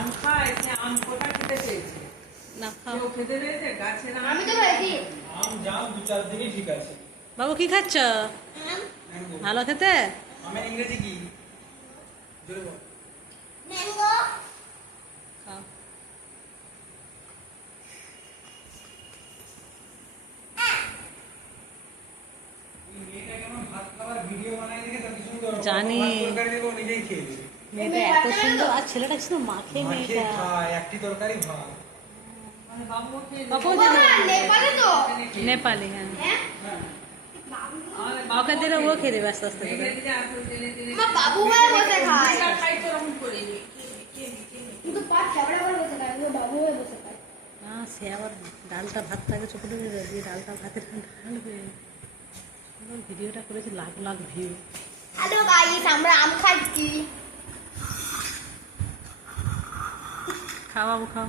আম খায়, সে আম কোথা খেতে চেয়েছে? না খাও। কেউ খেতে পেয়েছে? গাছের আম। আমি তো খাইছি। আম জাম 2-4 দিনই ঠিক আছে। বাবু কি খাচ্ছ? ম্যাঙ্গো। ভালো খেতে? আমের ইংরেজি কি? জোরে বল। ম্যাঙ্গো। খাও। এই মেয়েটা কেমন ভাত খাওয়ার ভিডিও বানাই দেখে তো কি সুন্দর। জানি। ভাত তরকারি দেবো নিজেই খেয়ে নেবে। মেয়েটা এত সুন্দর, আর ছেলেটা ছিল মাখে মাখে মেয়েটা। খায় একটি তরকারি ভাত। মানে বাবু খেয়ে বাবু নেবে। যে- বাবা, নেপালে তো? নেপালি, হ্যাঁ। হ্যাঁ? হ্যাঁ। আমাদের ওকে দিলে ও খেয়ে দেবে আস্তে আস্তে করে। মেঘে দিলে আসলে টেনে টেনে আমার বাবু হয়ে বসে খায়। আমরা খাই তো ওরকম করে। কিন্তু পা ঝাবড়া করে বসে খায়, আমার বাবু হয়ে বসে খায়। না, সে আবার ডালটা ভাতটাকে চোখে ঢুকে যায়, দিয়ে ডালটা ভাতের ঢালবে। সুন্দর ভিডিওটা করেছি, lakh lakh view. Hello guys, আমরা আম খাচ্ছি। খাও বাবু খাও।